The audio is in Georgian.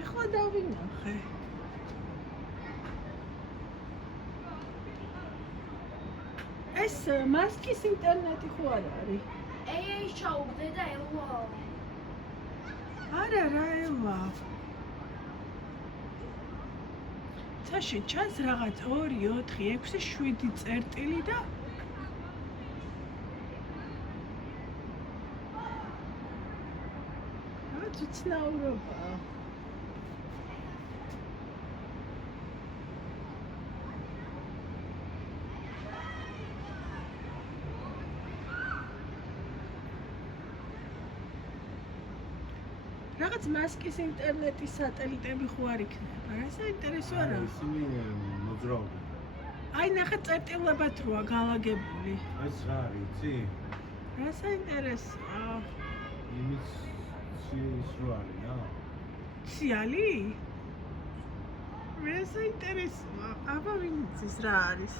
ეხლა დავინახე. ეს მასკის ინტერნეტი ხო არ არის? AI შაუგდე და ელვა. არა რა ელვა. წაში ჩანს რაღაც 2 4 6 7 წერტილი და რაღაც უცნაურობაა. რაღაც მასკის ინტერნეტის სატელიტები ხო არ იქნება? რა საინტერესო არა? ისინი მოძრაობენ. აი ნახე წერტილებად როა გალაგებული. ეს რა არის, იცი? რა საინტერესოა? იმის ის რო არის, რა? ციალი? რა საინტერესოა? აბა ვინ იცის რა არის?